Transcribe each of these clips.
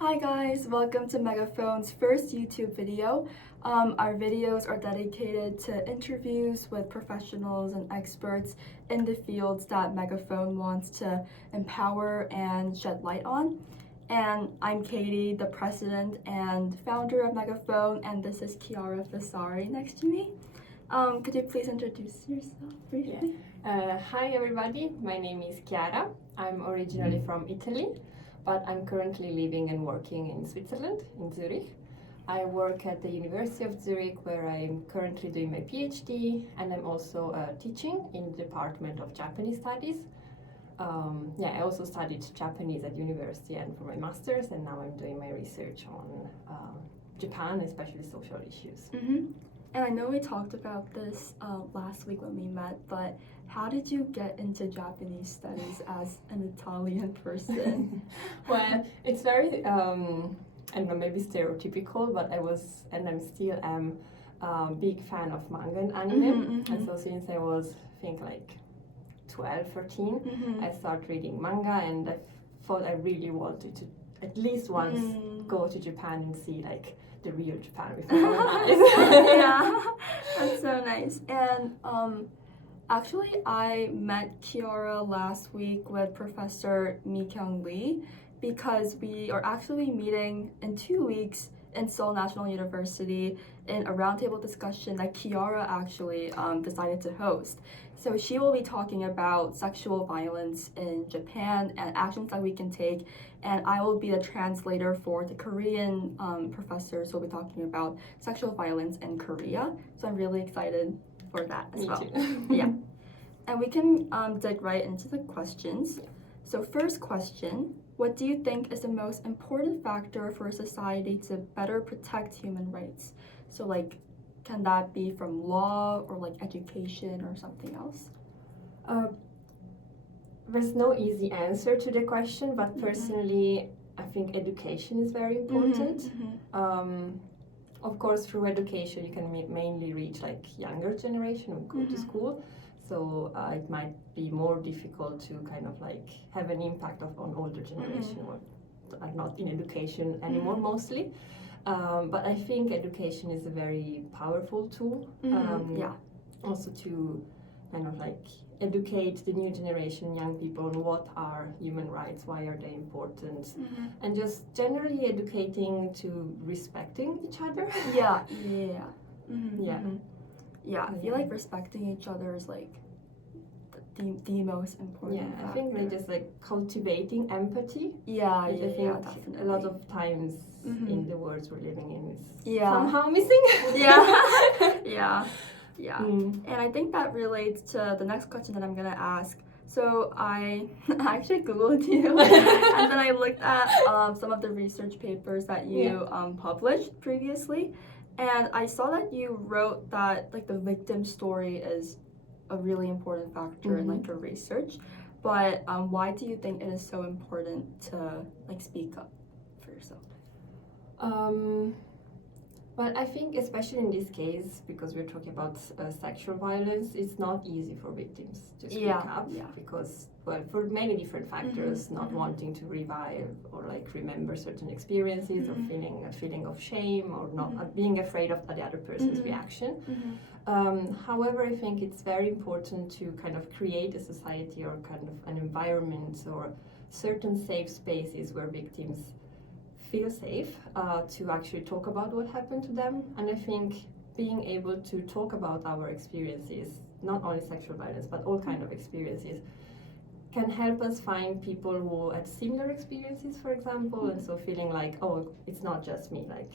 Hi guys, welcome to Megaphone's first YouTube video. Our videos are dedicated to interviews with professionals and experts in the fields that Megaphone wants to empower and shed light on. And I'm Katie, the president and founder of Megaphone, and this is Chiara Fusari next to me. Could you please introduce yourself briefly? Hi everybody, my name is Chiara. I'm originally from Italy, but I'm currently living and working in Switzerland, in Zurich. I work at the University of Zurich where I'm currently doing my PhD, and I'm also teaching in the Department of Japanese Studies. I also studied Japanese at university and for my master's, and now I'm doing my research on Japan, especially social issues. Mm-hmm. And I know we talked about this last week when we met, but how did you get into Japanese studies as an Italian person? Well, it's very, I don't know, maybe stereotypical, but I was, and I'm still a big fan of manga and anime. Mm-hmm. And so since I was, I think like 12, 13, Mm-hmm. I started reading manga, and I thought I really wanted to at least once go to Japan and see like the real Japan with my own eyes. Yeah, that's so nice. And actually, I met Chiara last week with Professor Mi-kyung Lee because we are actually meeting in 2 weeks in Seoul National University in a roundtable discussion that Chiara actually decided to host. So she will be talking about sexual violence in Japan and actions that we can take, and I will be the translator for the Korean professors who will be talking about sexual violence in Korea. So I'm really excited for that as Me well. too. Yeah. And we can dig right into the questions. So first question, what do you think is the most important factor for a society to better protect human rights? So like, can that be from law or like education or something else? There's no easy answer to the question, but personally, I think education is very important. Of course, through education, you can mainly reach like younger generation who go to school. So it might be more difficult to kind of like have an impact on older generation who are not in education anymore mostly. But I think education is a very powerful tool. Also to kind of like educate the new generation, young people, on what are human rights, why are they important, and just generally educating to respecting each other. Yeah. I feel Yeah. like respecting each other is like the most important Yeah, factor. I think like just like cultivating empathy. I Which I think definitely. a lot of times in the worlds we're living in is Yeah. somehow missing. Yeah. And I think that relates to the next question that I'm gonna ask. So I actually Googled you and then I looked at some of the research papers that you published previously, and I saw that you wrote that like the victim story is a really important factor in like your research. But why do you think it is so important to like speak up for yourself? Well, I think especially in this case, because we're talking about sexual violence, it's not easy for victims to speak up because, well, for many different factors, not wanting to revive or like remember certain experiences or feeling a feeling of shame or not being afraid of the other person's reaction. However, I think it's very important to kind of create a society or kind of an environment or certain safe spaces where victims feel safe to actually talk about what happened to them. And I think being able to talk about our experiences, not only sexual violence, but all kind of experiences, can help us find people who had similar experiences, for example, and so feeling like, oh, it's not just me, like,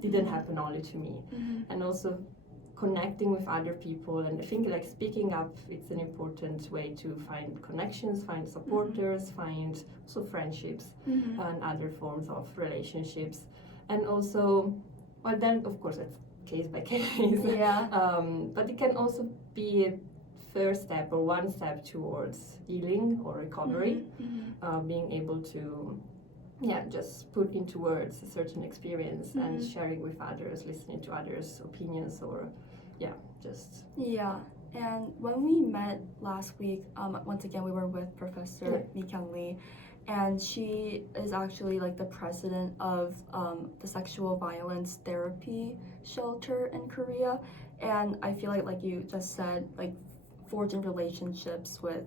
didn't happen only to me. And also connecting with other people, and I think like speaking up, it's an important way to find connections, find supporters, find also friendships and other forms of relationships. And also, well, then of course it's case by case, but it can also be a first step or one step towards healing or recovery, being able to just put into words a certain experience and sharing with others, listening to others' opinions, or And when we met last week, once again we were with Professor Mi-kyung Lee, and she is actually like the president of the sexual violence therapy shelter in Korea. And I feel like you just said, like forging relationships with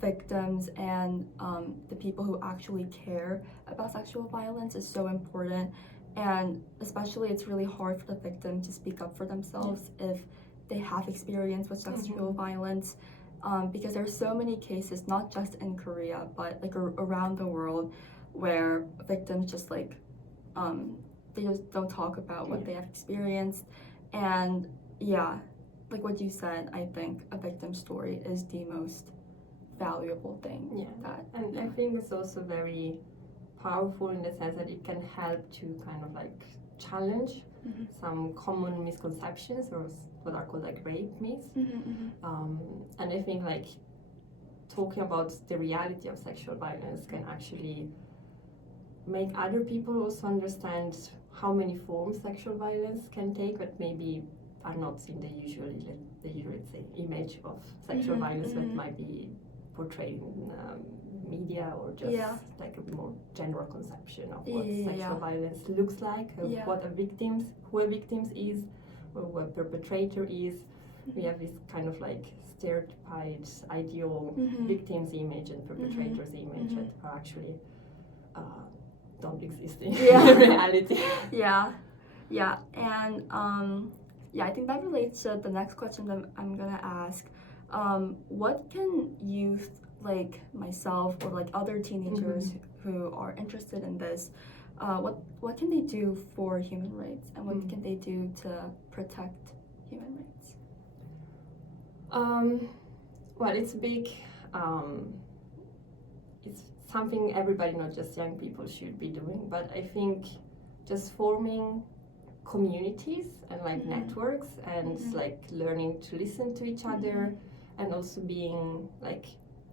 victims and the people who actually care about sexual violence is so important. And especially it's really hard for the victim to speak up for themselves if they have experience with sexual violence. Because there's so many cases, not just in Korea, but like around the world, where victims just they just don't talk about what they have experienced. And yeah, like what you said, I think a victim's story is the most valuable thing. And I think it's also very powerful in the sense that it can help to kind of like challenge some common misconceptions or what are called like rape myths. And I think like talking about the reality of sexual violence can actually make other people also understand how many forms sexual violence can take, but maybe are not in the usual say, image of sexual violence that might be portrayed in media, or just like a more general conception of what sexual violence looks like, what a who a victim is, or who a perpetrator is. We have this kind of like stereotyped ideal victim's image and perpetrator's image that are actually don't exist in reality. And I think that relates to the next question that I'm gonna ask. What can youth like myself or like other teenagers who are interested in this, what can they do for human rights, and what can they do to protect human rights? Well, it's big. It's something everybody, not just young people, should be doing. But I think just forming communities and like networks and like learning to listen to each other, and also being like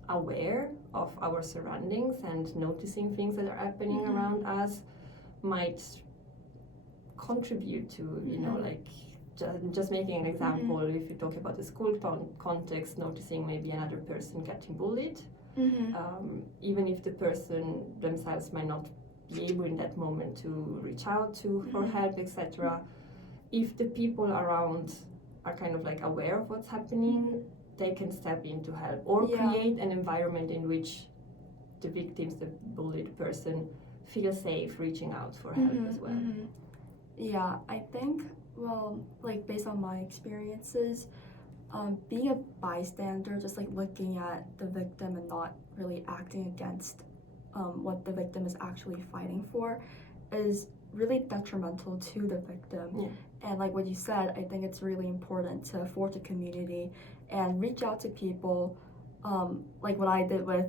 aware of our surroundings and noticing things that are happening around us might contribute to, you know, like just making an example, if you talk about the school context, noticing maybe another person getting bullied, even if the person themselves might not be able in that moment to reach out to for help, etc. If the people around are kind of like aware of what's happening, they can step in to help, or create an environment in which the victims, the bullied person, feel safe reaching out for help as well. Yeah, I think, well, like based on my experiences, being a bystander, just like looking at the victim and not really acting against what the victim is actually fighting for, is really detrimental to the victim. And like what you said, I think it's really important to forge a community and reach out to people, like what I did with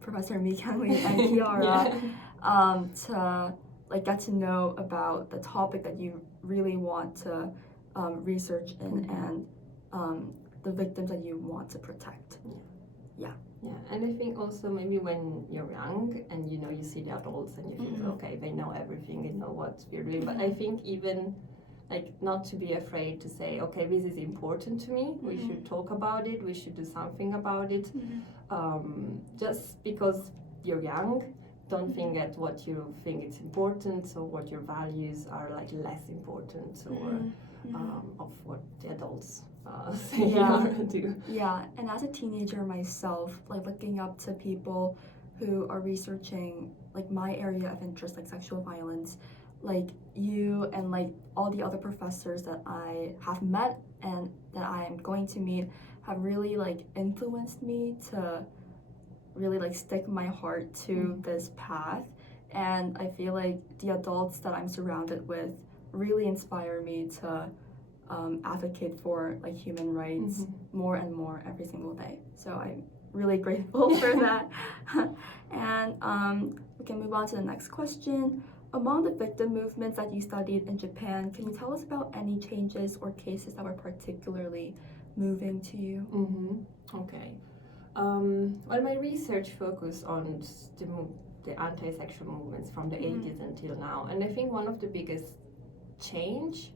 Professor Mi Kyung-lee and Chiara, to like get to know about the topic that you really want to research in, and the victims that you want to protect. Yeah, and I think also maybe when you're young and you know you see the adults and you think, okay, they know everything, they know what we're doing. But I think even like not to be afraid to say, okay, this is important to me. We should talk about it. We should do something about it. Just because you're young, don't think that what you think is important or what your values are like less important or of what the adults say or do. Yeah, and as a teenager myself, like looking up to people who are researching like my area of interest, like sexual violence, like you and like all the other professors that I have met and that I am going to meet, have really like influenced me to really like stick my heart to this path. And I feel like the adults that I'm surrounded with really inspire me to advocate for like human rights more and more every single day. So I'm really grateful for that. And we can move on to the next question. Among the victim movements that you studied in Japan, can you tell us about any changes or cases that were particularly moving to you? Okay. Well, my research focused on the anti-sexual movements from the 80s until now, and I think one of the biggest change,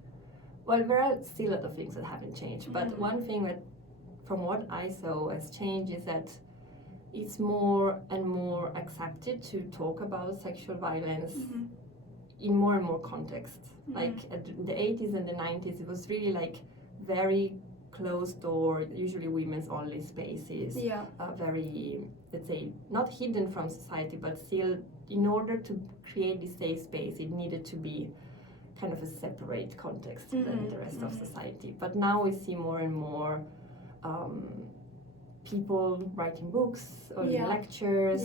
well, there are still a lot of things that haven't changed, but one thing that, from what I saw, has changed is that it's more and more accepted to talk about sexual violence in more and more contexts. Like at the 80s and the 90s, it was really like very closed door, usually women's only spaces, very, let's say, not hidden from society, but still, in order to create this safe space, it needed to be kind of a separate context than the rest of society. But now we see more and more people writing books or in lectures,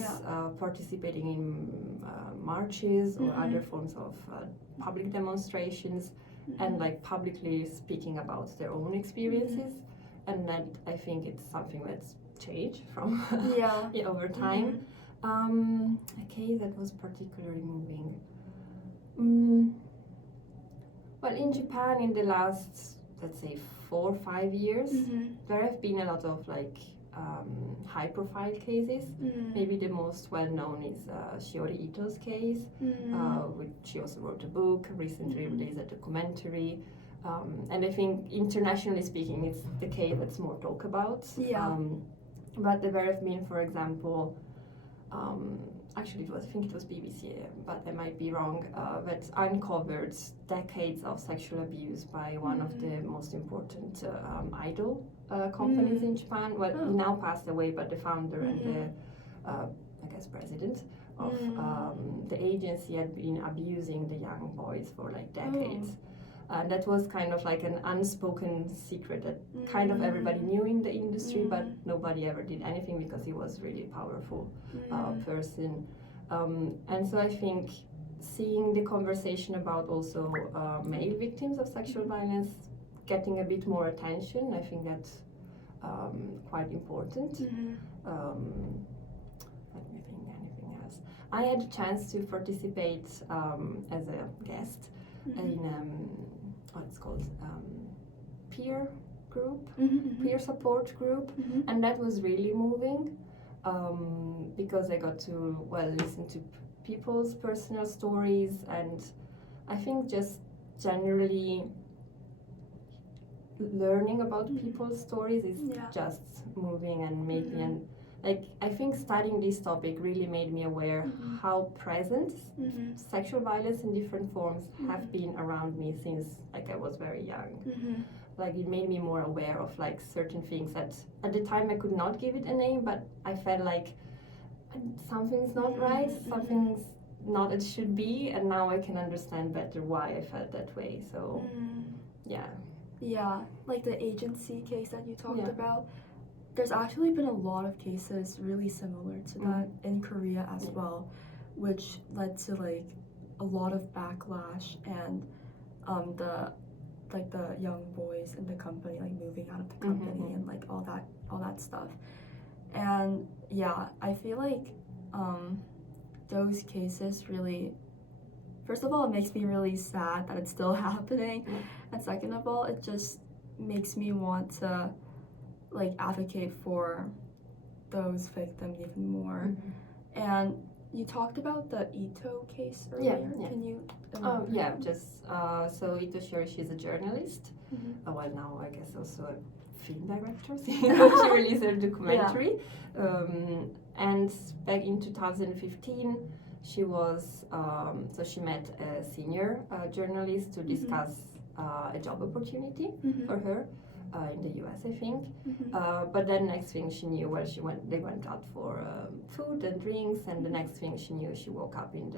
participating in marches or other forms of public demonstrations, and like publicly speaking about their own experiences. And that, I think, it's something that's changed from over time. A case that was particularly moving. Well, in Japan, in the last, let's say, 4 or 5 years, there have been a lot of like high-profile cases. Maybe the most well-known is Shiori Ito's case, which she also wrote a book, recently released a documentary. And I think, internationally speaking, it's the case that's more talked about. But there have been, for example, actually, I think it was BBC, but I might be wrong, that uncovered decades of sexual abuse by one of the most important idol companies in Japan. Well, he now passed away, but the founder and the, I guess, president of the agency had been abusing the young boys for like decades. That was kind of like an unspoken secret that kind of everybody knew in the industry, but nobody ever did anything because he was really powerful person. And so I think seeing the conversation about also male victims of sexual violence getting a bit more attention, I think that's quite important. Let me think anything else. I had a chance to participate as a guest in what's called peer group, peer support group, and that was really moving because I got to listen to people's personal stories, and I think just generally learning about people's stories is just moving and making and like I think studying this topic really made me aware how present sexual violence in different forms have been around me since like I was very young. Like it made me more aware of like certain things that at the time I could not give it a name, but I felt like something's not right, something's not as it should be, and now I can understand better why I felt that way. So yeah, like the agency case that you talked about, there's actually been a lot of cases really similar to that in Korea as well, which led to like a lot of backlash and the young boys in the company like moving out of the company and like all that stuff. And yeah, I feel like those cases really, first of all, it makes me really sad that it's still happening, and second of all, it just makes me want to like advocate for those victims even more. And you talked about the Ito case earlier. Can you so Ito Shiori, she's a journalist. Well, now I guess also a film director. She released a documentary. And back in 2015, she was so she met a senior journalist to discuss a job opportunity for her in the US, I think. But then next thing she knew, they went out for food and drinks, and the next thing she knew, she woke up in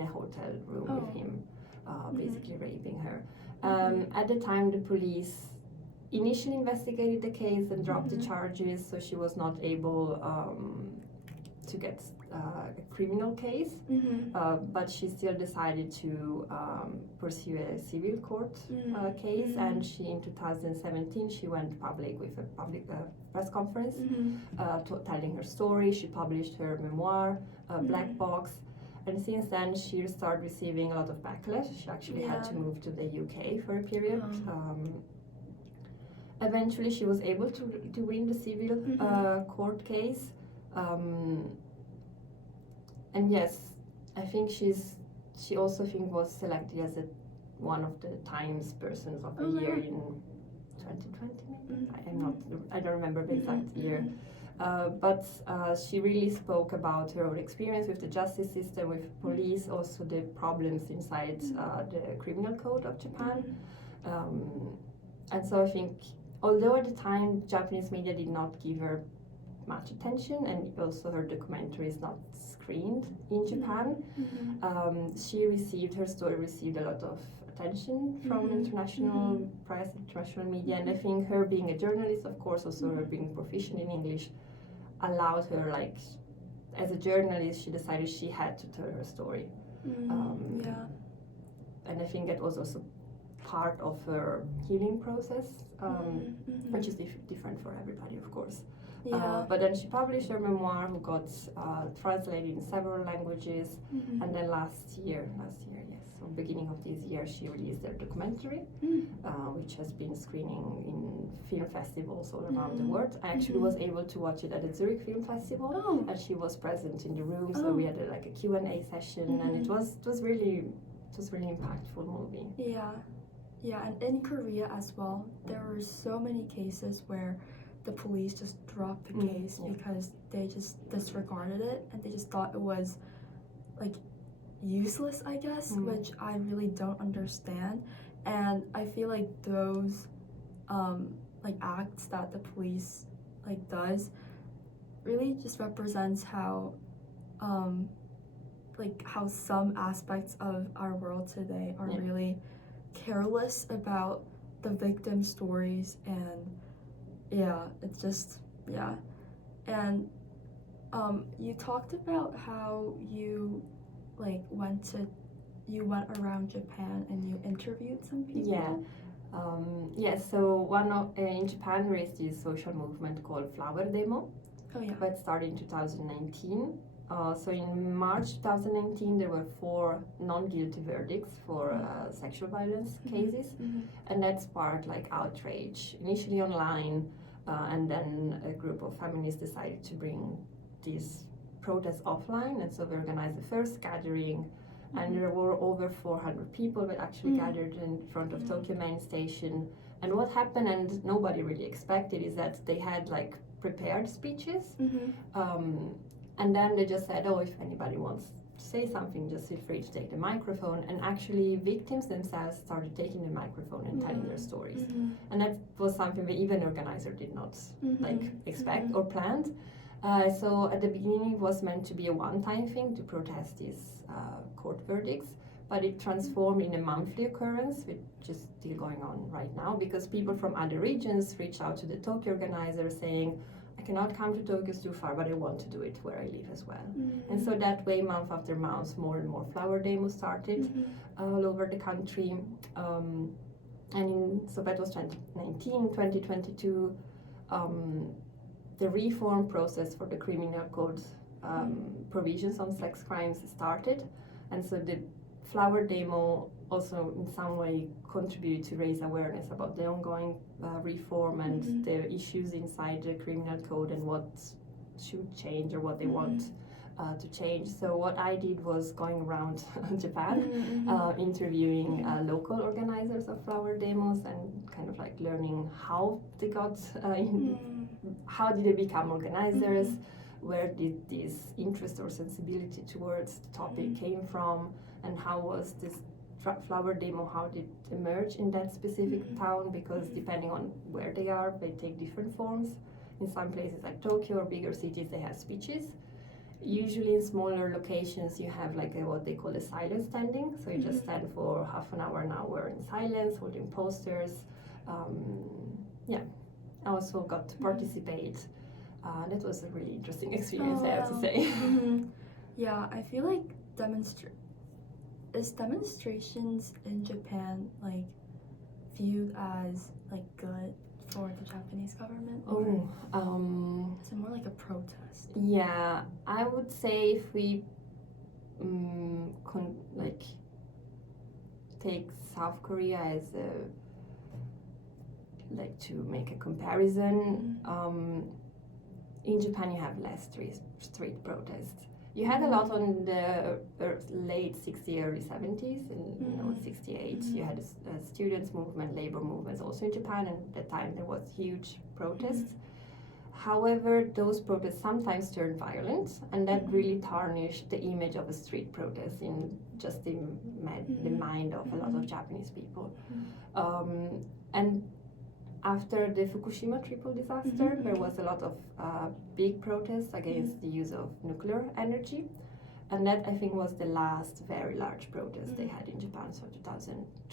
a hotel room with him, basically raping her. At the time, the police initially investigated the case and dropped the charges, so she was not able to get a criminal case, but she still decided to pursue a civil court case, and she in 2017 she went public with a public press conference telling her story. She published her memoir, Black Box, and since then she started receiving a lot of backlash. She actually had to move to the UK for a period. Eventually she was able to win the civil court case. And yes, I think she also was selected as one of the Times Persons of the Year in 2020 maybe. I don't remember the exact year. But she really spoke about her own experience with the justice system, with police, also the problems inside the criminal code of Japan. And so I think, although at the time Japanese media did not give her much attention, and also her documentary is not screened in Japan, her story received a lot of attention from international press, international media, and I think her being a journalist, of course, also her being proficient in English, allowed her, like, as a journalist, she decided she had to tell her story. And I think that was also part of her healing process, which is different for everybody, of course. But then she published her memoir, who got translated in several languages, and then last year, so beginning of this year, she released her documentary, which has been screening in film festivals all around the world. I actually was able to watch it at the Zurich Film Festival, and she was present in the room, so we had a Q&A session, and it was really impactful movie. Yeah, and in Korea as well, there were so many cases where the police just dropped the case because they just disregarded it and they just thought it was like useless, I guess, which I really don't understand. And I feel like those like acts that the police like does really just represents how how some aspects of our world today are really careless about the victim stories, and it's just and you talked about how you went around Japan and you interviewed some people. So in Japan there is this social movement called Flower Demo. That started in 2019. So in March 2019 there were 4 non-guilty verdicts for sexual violence cases, and that sparked like outrage initially online, and then a group of feminists decided to bring these protests offline, and so we organized the first gathering, and there were over 400 people that actually gathered in front of Tokyo main station. And what happened, and nobody really expected, is that they had like prepared speeches, and then they just said, if anybody wants to say something, just feel free to take the microphone. And actually victims themselves started taking the microphone and telling their stories. And that was something that even the organizer did not expect or planned. So at the beginning it was meant to be a one-time thing to protest these court verdicts, but it transformed in a monthly occurrence, which is still going on right now, because people from other regions reached out to the Tokyo organizer saying, I cannot come to Tokyo, it's too far, but I want to do it where I live as well. And so that way, month after month, more and more flower demos started all over the country. So that was 2019, 2022. The reform process for the criminal code provisions on sex crimes started. And so the flower demo also in some way contributed to raise awareness about the ongoing reform and the issues inside the criminal code and what should change or what they want to change. So what I did was going around Japan, interviewing local organizers of flower demos and kind of like learning how they got how did they become organizers, where did this interest or sensibility towards the topic came from, and how was this flower demo, how did it emerge in that specific town, because depending on where they are, they take different forms. In some places like Tokyo or bigger cities, they have speeches. Usually in smaller locations, you have like what they call a silent standing. So you just stand for half an hour in silence, holding posters. I also got to participate. That was a really interesting experience, I have to say. Yeah, I feel like demonstrations in Japan like viewed as like good for the Japanese government, or is it more like a protest? Yeah, I would say if we take South Korea as to make a comparison, in Japan you have less street protests. You had a lot on the late 60s, early 70s, in 68. You had a students' movement, labor movements also in Japan, and at that time there was huge protests. However, those protests sometimes turn violent, and that really tarnished the image of a street protest in just the mind of a lot of Japanese people. And after the Fukushima triple disaster, there was a lot of big protests against the use of nuclear energy. And that, I think, was the last very large protest they had in Japan, so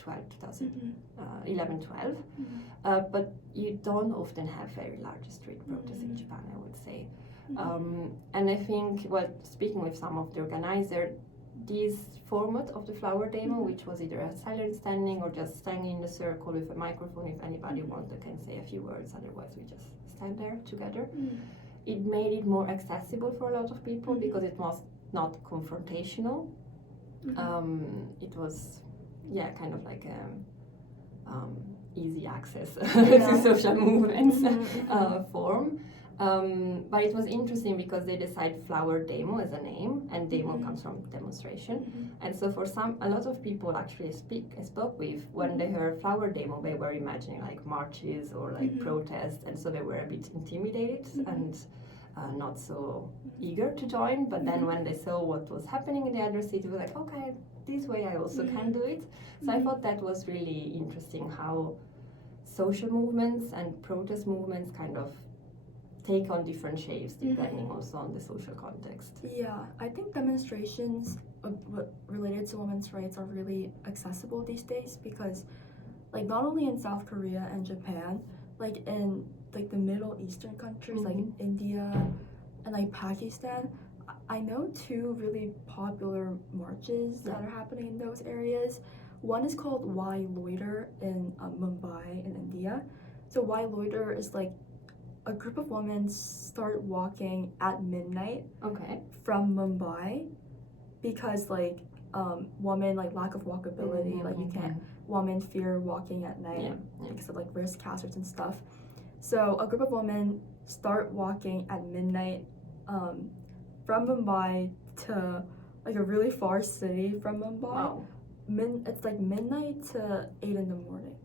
2011-12. But you don't often have very large street protests in Japan, I would say. And I think, well, speaking with some of the organizers, this format of the flower demo, which was either a silent standing or just standing in the circle with a microphone, if anybody wants, can say a few words, otherwise we just stand there together. It made it more accessible for a lot of people because it was not confrontational. It was, kind of like easy access to social movements form. But it was interesting because they decided flower demo as a name, and demo comes from demonstration. And so for a lot of people actually I spoke with, when they heard flower demo, they were imagining like marches or like protests, and so they were a bit intimidated and not so eager to join. But then when they saw what was happening in the other city, they were like, okay, this way I also can do it. So I thought that was really interesting, how social movements and protest movements kind of take on different shapes depending also on the social context. Yeah, I think demonstrations related to women's rights are really accessible these days because, like, not only in South Korea and Japan, like in like the Middle Eastern countries like India and like Pakistan, I know two really popular marches that are happening in those areas. One is called Why Loiter in Mumbai in India. So Why Loiter is like a group of women start walking at midnight from Mumbai because like women like lack of walkability, like you can't, women fear walking at night because of like risk hazards and stuff. So a group of women start walking at midnight from Mumbai to like a really far city from Mumbai. Wow. It's like midnight to 8 in the morning.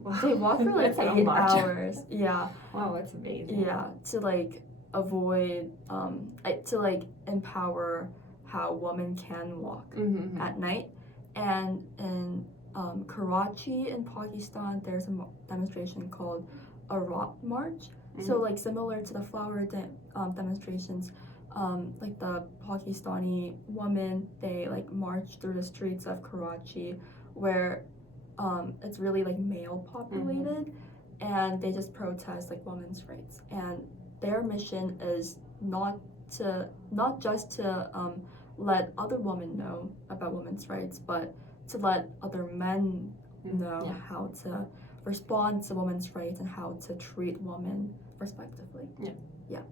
Wow. They walk for like 8 hours. Yeah. Wow, that's amazing. Yeah, to like avoid, to like empower how women can walk at night. And in Karachi in Pakistan, there's a demonstration called a Rock March. So like similar to the flower demonstrations, like the Pakistani women, they like march through the streets of Karachi where it's really like male populated, and they just protest like women's rights. And their mission is not just to let other women know about women's rights, but to let other men know how to respond to women's rights and how to treat women respectively. Yeah.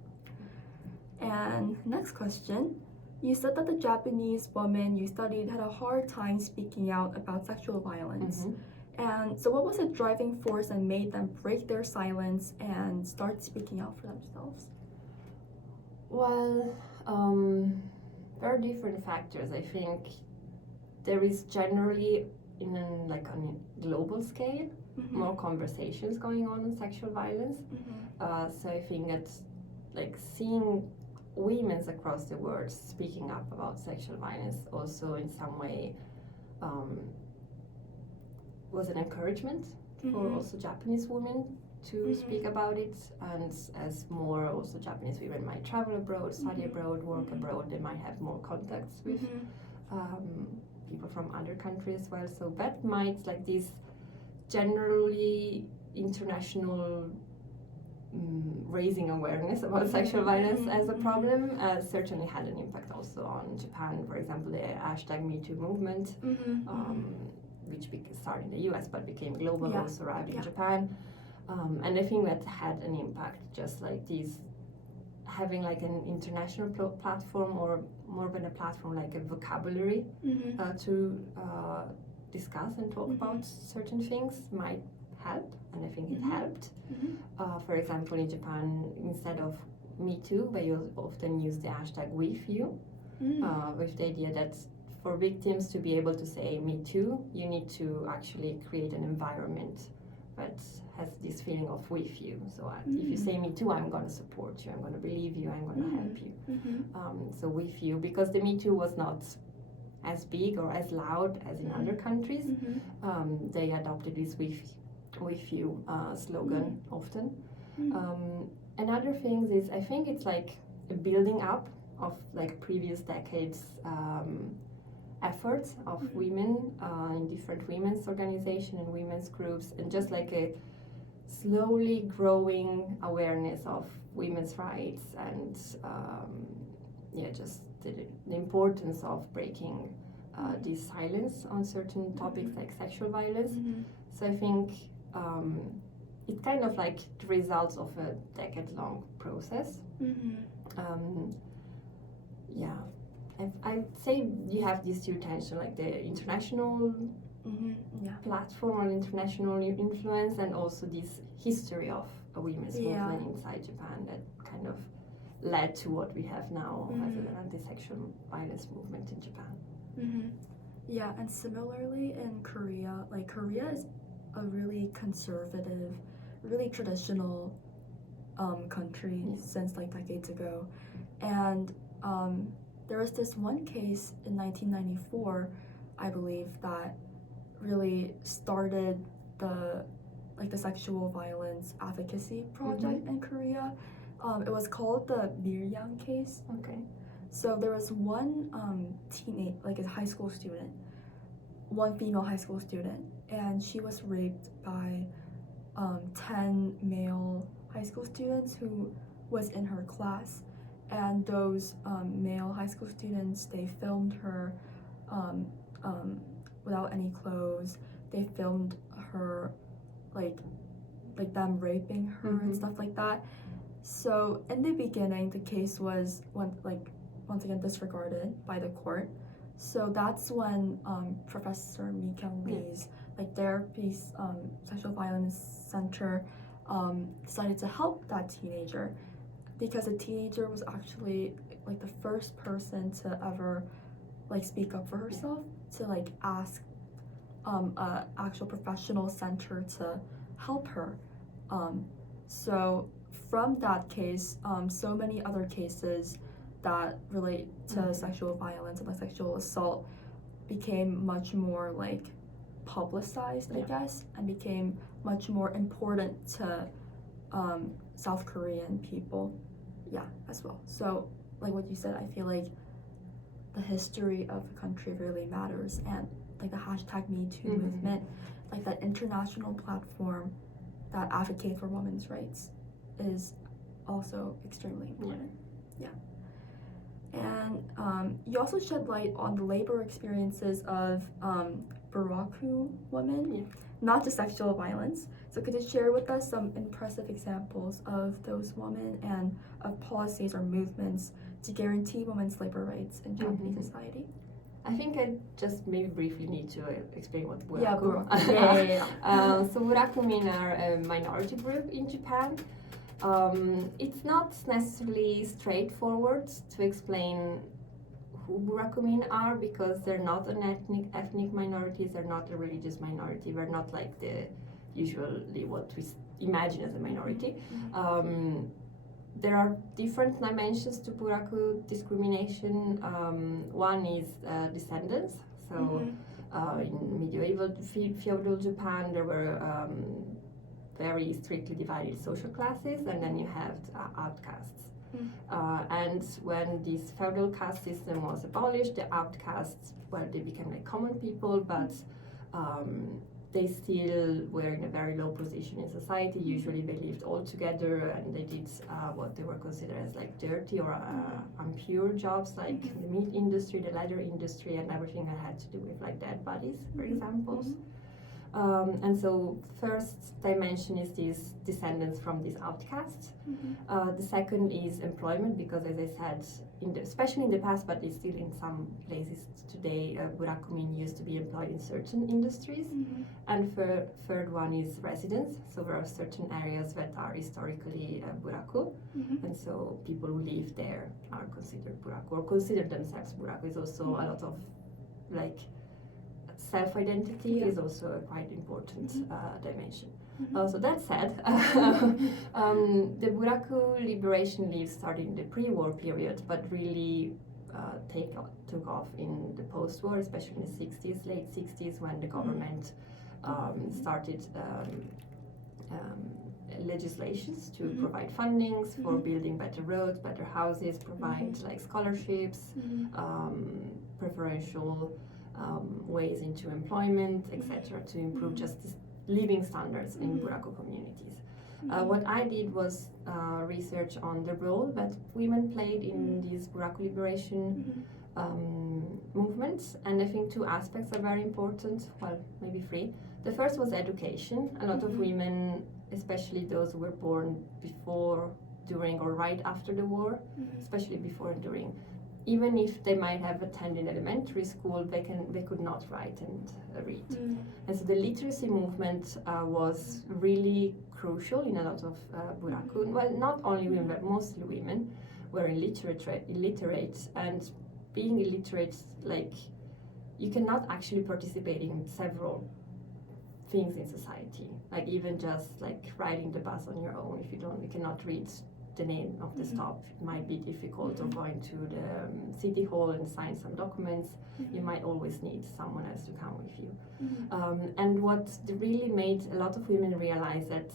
And next question. You said that the Japanese women you studied had a hard time speaking out about sexual violence. And so what was the driving force that made them break their silence and start speaking out for themselves? Well, there are different factors. I think there is generally, on a global scale, more conversations going on sexual violence. So I think that like seeing women across the world speaking up about sexual violence also in some way was an encouragement for also Japanese women to speak about it. And as more also Japanese women might travel abroad, study abroad, work abroad, they might have more contacts with people from other countries as well. So that might, like this generally international raising awareness about sexual violence as a problem certainly had an impact also on Japan. For example, the hashtag #MeToo movement, which started in the US but became global, also arrived in Japan. And I think that had an impact, just like these, having like an international platform, or more than a platform, like a vocabulary to discuss and talk about certain things might help, and I think it helped. For example, in Japan, instead of Me Too, they often use the hashtag #WeFew, with the idea that for victims to be able to say Me Too, you need to actually create an environment that has this feeling of with you. So if you say me too, I'm going to support you, I'm going to believe you, I'm going to help you. So with you, because the Me Too was not as big or as loud as in other countries, they adopted this with you slogan often. Another thing is, I think it's like a building up of like previous decades efforts of women in different women's organizations and women's groups, and just like a slowly growing awareness of women's rights and just the importance of breaking this silence on certain topics like sexual violence. So I think it's kind of like the results of a decade-long process. I'd say you have these two tensions, like the international platform or international influence, and also this history of a women's movement inside Japan that kind of led to what we have now as an anti-sexual violence movement in Japan. Yeah, and similarly in Korea, like Korea is a really conservative, really traditional country since like decades ago, and there was this one case in 1994, I believe, that really started the sexual violence advocacy project in Korea. It was called the Miryang case. Okay. So there was one teenage, like a high school student, one female high school student, and she was raped by 10 male high school students who was in her class. And those male high school students, they filmed her without any clothes. They filmed her like them raping her and stuff like that. So in the beginning, the case was once again disregarded by the court. So that's when Professor Mi Kyung Lee's their sexual violence center decided to help that teenager, because the teenager was actually like the first person to ever speak up for herself, to ask a actual professional center to help her. So from that case, so many other cases that relate to sexual violence and sexual assault became much more publicized, I guess, and became much more important to South Korean people, as well. So what you said, I feel like the history of the country really matters, and the hashtag Me Too movement, that international platform that advocates for women's rights, is also extremely important. And you also shed light on the labor experiences of Buraku women, not just sexual violence. So could you share with us some impressive examples of those women and of policies or movements to guarantee women's labor rights in Japanese society? I think I just maybe briefly need to explain what Buraku. So Buraku women are a minority group in Japan. It's not necessarily straightforward to explain who Buraku women are, because they're not an ethnic minority, they're not a religious minority, we're not the usually what we imagine as a minority. There are different dimensions to Buraku discrimination. One is descendants. So in medieval feudal Japan, there were very strictly divided social classes, and then you have outcasts. And when this feudal caste system was abolished, the outcasts, they became common people, but they still were in a very low position in society. Usually they lived all together, and they did what they were considered as dirty or impure jobs, like the meat industry, the leather industry, and everything that had to do with dead bodies, for example. And so first dimension is these descendants from these outcasts. The second is employment, because as I said, especially in the past, but it's still in some places today, Buraku women used to be employed in certain industries. And third one is residence. So there are certain areas that are historically Buraku, and so people who live there are considered Buraku or consider themselves Buraku. Is also a lot of self-identity is also a quite important dimension. So that said, the Buraku liberation leaves started in the pre-war period, but really took off in the post-war, especially in the 60s, late 60s, when the government started legislations to provide fundings for building better roads, better houses, provide like scholarships, preferential ways into employment, etc., to improve just living standards in Buraku communities. What I did was research on the role that women played in these Buraku liberation movements, and I think two aspects are very important, well, maybe three. The first was education. A lot of women, especially those who were born before, during, or right after the war, especially before and during, even if they might have attended elementary school, they could not write and read. And so the literacy movement was really crucial in a lot of Buraku. Well, not only women, but mostly women were illiterate, and being illiterate, like, you cannot actually participate in several things in society, like even just like riding the bus on your own. If you cannot read the name of the stop, it might be difficult, or going to the city hall and sign some documents, you might always need someone else to come with you. And what really made a lot of women realize that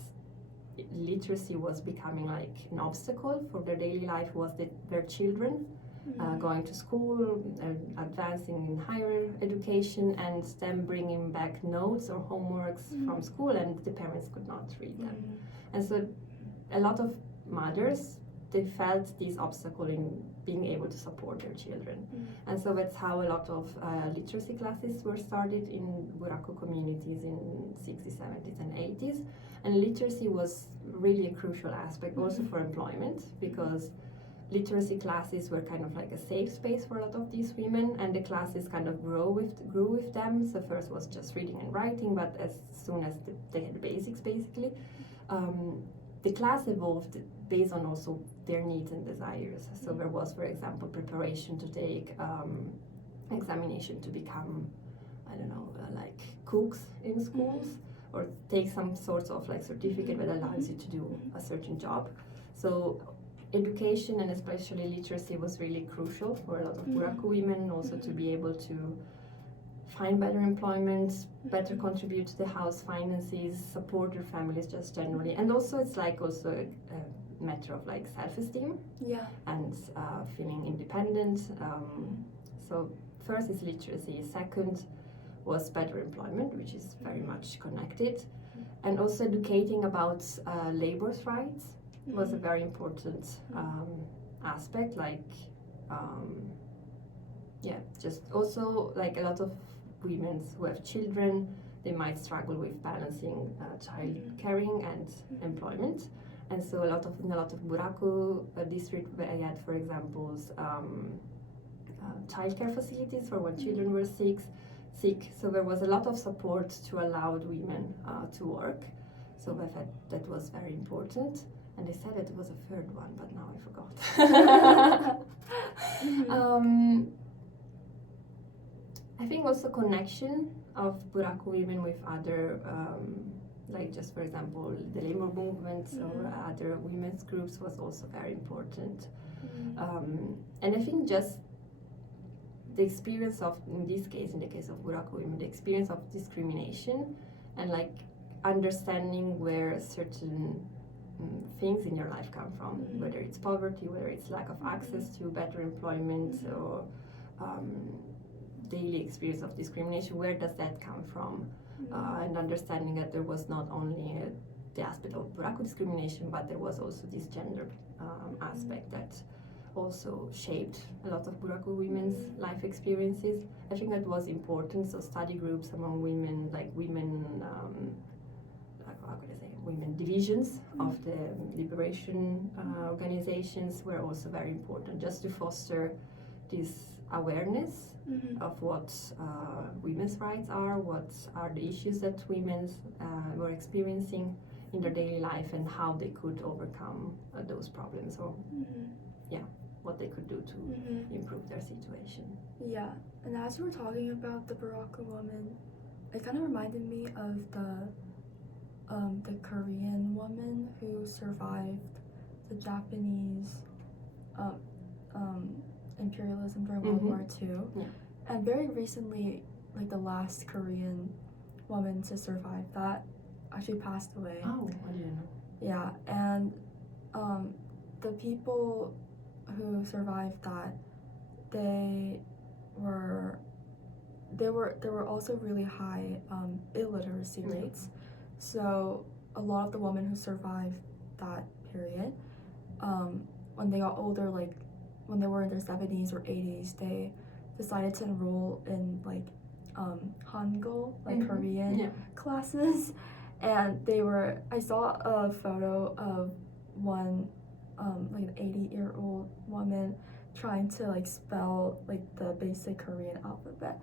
literacy was becoming like an obstacle for their daily life was that their children going to school, advancing in higher education, and them bringing back notes or homeworks from school, and the parents could not read them. And so a lot of mothers, they felt this obstacle in being able to support their children. And so that's how a lot of literacy classes were started in Buraku communities in 60s, 70s and 80s. And literacy was really a crucial aspect also for employment, because literacy classes were kind of like a safe space for a lot of these women, and the classes kind of grew with them. So first was just reading and writing, but as soon as they had the basics, basically, the class evolved based on also their needs and desires. So there was, for example, preparation to take examination to become, I don't know, like cooks in schools, or take some sorts of like certificate that allows you to do a certain job. So education, and especially literacy, was really crucial for a lot of Buraku women, also to be able to find better employment, better contribute to the house finances, support their families just generally. And also it's like also a matter of like self-esteem and feeling independent. So first is literacy, second was better employment, which is very much connected, and also educating about labor rights was a very important aspect, like just also like a lot of women who have children, they might struggle with balancing child caring and employment. And so in a lot of Buraku district, I had, for example, childcare facilities for when children were sick. So there was a lot of support to allow women to work. So that was very important. And they said it was a third one, but now I forgot. I think also connection of Buraku women with other, like just for example, the labor movements or other women's groups was also very important. And I think just the experience of, in this case, in the case of Buraku women, the experience of discrimination and like understanding where certain things in your life come from, whether it's poverty, whether it's lack of access to better employment, or daily experience of discrimination, where does that come from? And understanding that there was not only the aspect of Buraku discrimination, but there was also this gender aspect that also shaped a lot of Buraku women's life experiences. I think that was important. So study groups among women, like women, women divisions of the liberation organizations were also very important, just to foster this awareness of what women's rights are, what are the issues that women were experiencing in their daily life, and how they could overcome those problems. Or what they could do to improve their situation. Yeah, and as you were talking about the Baraka woman, it kind of reminded me of the Korean woman who survived the Japanese imperialism during World War II. Yeah. And very recently, like the last Korean woman to survive that actually passed away. Oh, I didn't know. Yeah, and the people who survived that, there were also really high illiteracy rates. So a lot of the women who survived that period, when they got older, like when they were in their 70s or 80s, they decided to enroll in like Hangul, like Korean classes. And I saw a photo of one like an 80-year-old woman trying to like spell like the basic Korean alphabet,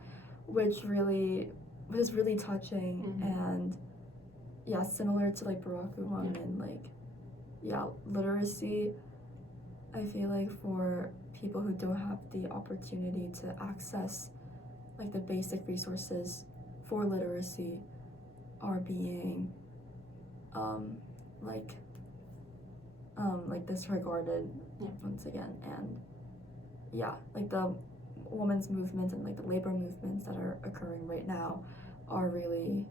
which was really touching. And yeah, similar to like Barack Obama and like literacy, I feel like for people who don't have the opportunity to access like the basic resources for literacy are being like disregarded once again. And like the women's movement and like the labor movements that are occurring right now are really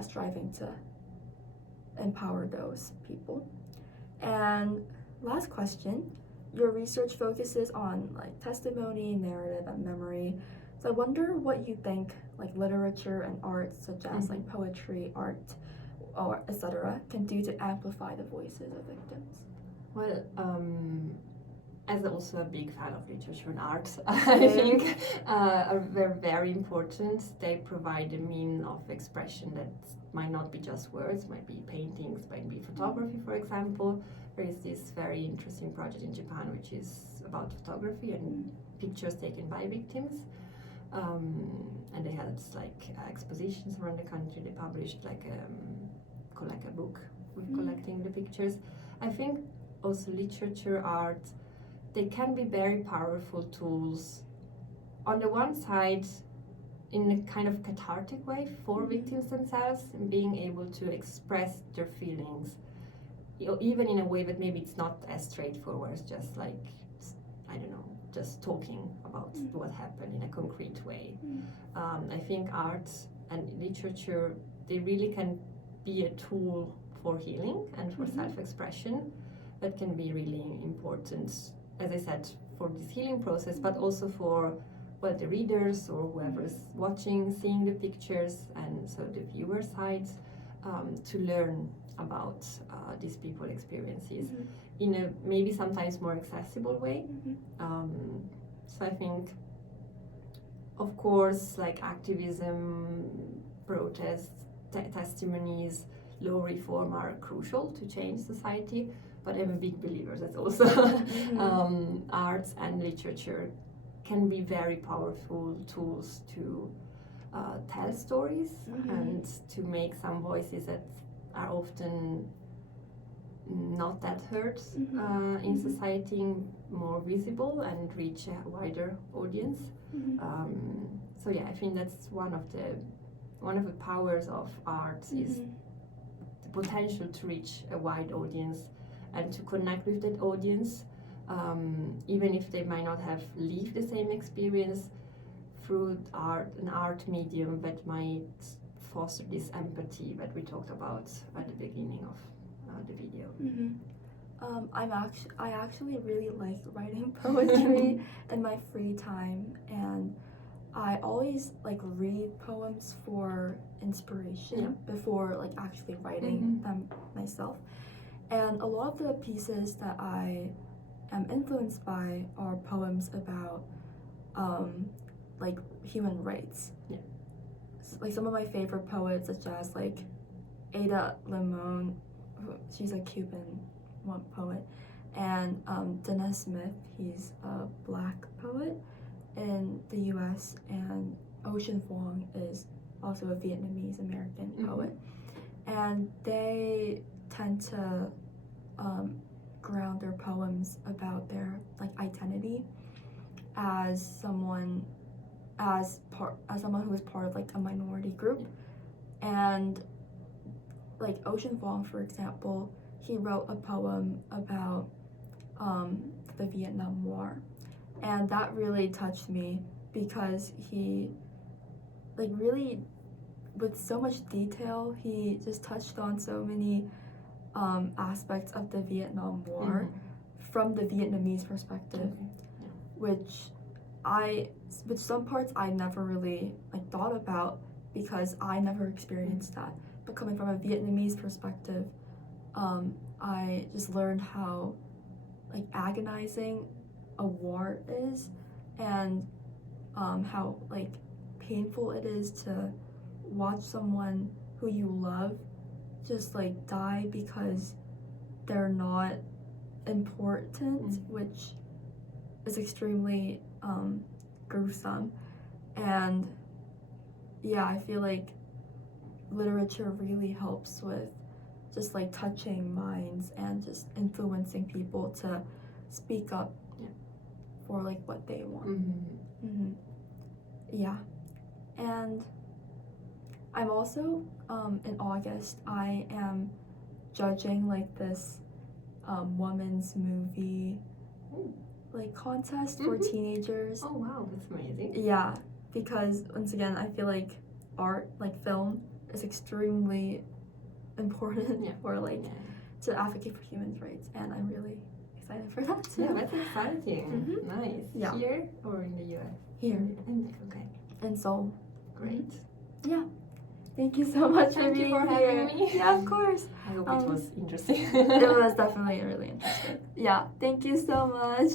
striving to empower those people. And last question, your research focuses on like testimony, narrative, and memory. So I wonder what you think like literature and art such as like poetry, art, or etc. can do to amplify the voices of victims. Well, as also a big fan of literature and art, I think are very, very important. They provide a mean of expression that might not be just words, might be paintings, might be photography, for example. There is this very interesting project in Japan which is about photography and pictures taken by victims. And they had like expositions around the country. They published like a book with collecting the pictures. I think also literature, art, they can be very powerful tools. On the one side, in a kind of cathartic way for victims themselves, and being able to express their feelings, even in a way that maybe it's not as straightforward as just like, I don't know, just talking about what happened in a concrete way. I think art and literature, they really can be a tool for healing and for self-expression that can be really important, as I said, for this healing process, but also for the readers or whoever's watching, seeing the pictures, and so the viewer side, to learn about these people's experiences in a maybe sometimes more accessible way. So I think, of course, like activism, protests, testimonies, law reform are crucial to change society, but I'm a big believer that also arts and literature can be very powerful tools to tell stories and to make some voices that are often not that heard in society more visible and reach a wider audience. So yeah, I think that's one of the powers of art is the potential to reach a wide audience and to connect with that audience, even if they might not have lived the same experience, through an art medium that might foster this empathy that we talked about at the beginning of the video. I actually really like writing poetry in my free time, and I always like read poems for inspiration before like actually writing them myself. And a lot of the pieces that I am influenced by are poems about like human rights. Like some of my favorite poets, such as like Ada Limon, she's a Cuban poet, and Dennis Smith, he's a black poet in the US, and Ocean Vuong is also a Vietnamese American poet. And they tend to ground their poems about their like identity as someone who is part of like a minority group. And like Ocean Vuong, for example, he wrote a poem about the Vietnam War, and that really touched me because he like really, with so much detail, he just touched on so many aspects of the Vietnam War from the Vietnamese perspective, which some parts I never really like thought about because I never experienced that. But coming from a Vietnamese perspective, I just learned how like agonizing a war is, and how like painful it is to watch someone who you love just like die because they're not important, which is extremely gruesome. And yeah, I feel like literature really helps with just like touching minds and just influencing people to speak up for like what they want. Yeah. And I'm also in August I am judging like this women's movie like contest for teenagers. Oh wow, that's amazing. Yeah, because once again I feel like art, like film, is extremely important for like to advocate for human rights, and I'm really excited for that too. Yeah, that's exciting. Nice. Yeah. Here or in the US? Here. Okay. In Seoul. Great. Yeah. Thank you so much for being for here. having me. Yeah, of course. I hope it was interesting. It was definitely really interesting. Yeah, thank you so much.